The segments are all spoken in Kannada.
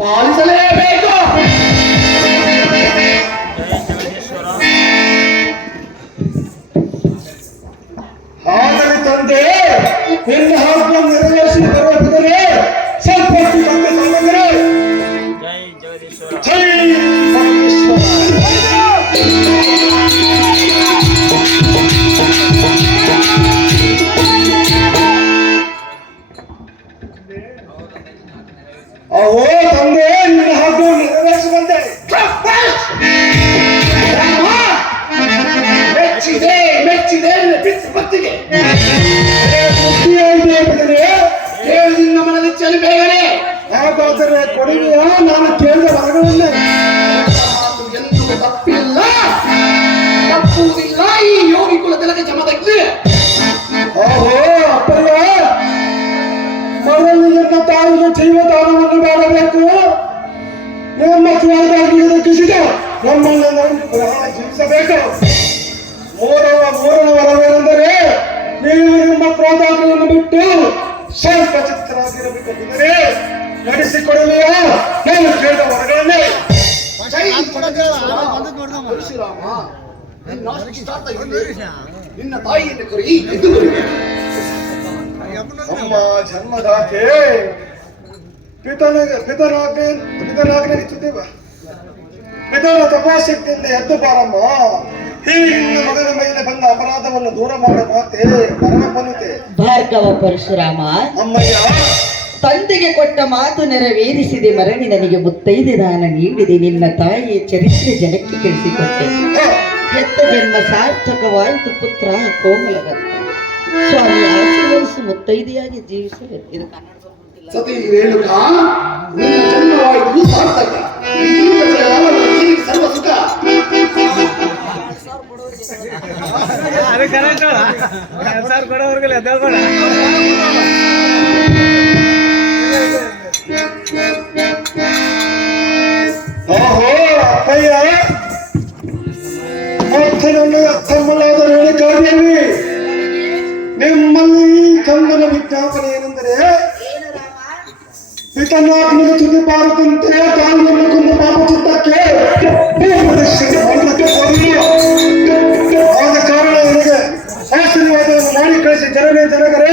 ಪಾಲಿಸಲೇಬೇಕು. ಆಗಲಿ ತಂದೆ, ನಿನ್ನ ಹಬ್ಬ ನೆರವೇರಿಸಿ ಬರುವುದರೆ ಸ್ವಲ್ಪ ತಂದೆ ತಂದರೆ ಜೈ ಪರಮೇಶ್ವರ. ಅಹೋ ತಂದೆ, ನಿನ್ನ ಹಬ್ಬ ನೆರವೇರಿಸಿ ಬಂದೆ. ಮೆಚ್ಚಿದೆ ಮೆಚ್ಚಿದೆ ಬಿತ್ತು ಬತ್ತಿಗೆ ನಿನ್ನ ಮನದಿಚ್ಚಲು ಬೇಗನೆ. ಹಾಗಾದರೆ ಕೊಡುವೆಯಾ? ನಾನು ಕೇಳಿದ ವರಗಳನ್ನೇ. ಎಂದು ತಪ್ಪಿಲ್ಲ, ತಪ್ಪುವುದಿಲ್ಲ ಈ ಯೋಗಿ ಕುಲ ತಿಲಕ ಜಮದಗ್ನಿ. ಓಹೋ ಅಪ್ಪಯ್ಯ, ಮರಳಿ ಎನ್ನ ತಾಯಿಗೆ ಜೀವದಾನವನ್ನು ಮಾಡಬೇಕು. ನಿಮ್ಮ ಸ್ವಾದಾಗಿ ಕಿಸಿದ ನಮ್ಮನ್ನು ಜೀವಿಸಬೇಕು. ಮೂರನ ವರವೇನೆಂದರೆ ನೀವು ನಿಮ್ಮ ಕ್ರೋಧಾಗ್ನಿಯನ್ನು ಬಿಟ್ಟು ಸ್ವಲ್ಪ ಚಿತ್ರರಾಗಿರಬೇಕೆಂದರೆ ನಡೆಸಿಕೊಡಲಿಯಾ? ನಾನು ಕೇಳಿದ ವರಗಳನ್ನೇ. ನಿನ್ನ ತಾಯಿಯನ್ನು ಕರಿ ನಮ್ಮ ಜನ್ಮದಾತೆ ಪಿತನ ತಪಾಶಕ್ತಿಯಿಂದ ಎದ್ದು ಬಾರಮ್ಮ. ಹೀಗೆ ನಿನ್ನ ಮಗನ ಮೇಲೆ ಬಂದ ಅಪರಾಧವನ್ನು ದೂರ ಮಾಡುವ ಮಾತೆ ಪರಮಪನಿತೆ. ಭಾರ್ಗವ ಪರಶುರಾಮ, ಅಮ್ಮಯ್ಯ, ತಂದೆಗೆ ಕೊಟ್ಟ ಮಾತು ನೆರವೇರಿಸಿದೆ. ಮರಳಿ ನನಗೆ ಮುತ್ತೈದೆ ದಾನ ನೀಡಿದೆ. ನಿನ್ನ ತಾಯಿಯ ಚರಿತ್ರೆ ಜನಕ್ಕೆ ತಿಳಿಸಿಕೊಟ್ಟೆ. ಹೆತ್ತ ಜನ್ಮ ಸಾರ್ಥಕವಾಯಿತು. ಪುತ್ರ ಕೋಮಲಗತ್ತ. ಸ್ವಾಮಿ ಆಶೀರ್ವದಿಸಿ ಮುತ್ತೈದೆಯಾಗಿ ಜೀವಿಸಬೇಕು. ಇದು ಸತಿ ರೇಣುಕ, ನಿನ್ನ ಜನ್ಮವಾಯಿತು ಸಾರ್ಥಕ. ಸರ್ವ ಸುಖ. ಓಹೋ ಅಪ್ಪಯ್ಯ, ಅರ್ಥನನ್ನು ತಮ್ಮಲಾದ ರೇಣುಕಾದೇವಿ, ನಿಮ್ಮಲ್ಲಿ ಕಂದನ ವಿಜ್ಞಾಪನೆ ಏನೆಂದರೆ ಪಿತನಾಗ್ನಿಗೆ ತುದಿ ಬಾರದಂತೆ ತಾಯಿಯನ್ನು ಕೊಂದು ಪಾಪ ಚಿತ್ತಕ್ಕೆ ಆದ ಕಾರಣ ನನಗೆ ಆಶೀರ್ವಾದವನ್ನು ಮಾಡಿ ಕಳಿಸಿ ಜನರೇ ಜನಗರೇ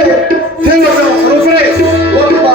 ದೇವರ ಸ್ವರೂಪರೇ ಒಬ್ಬ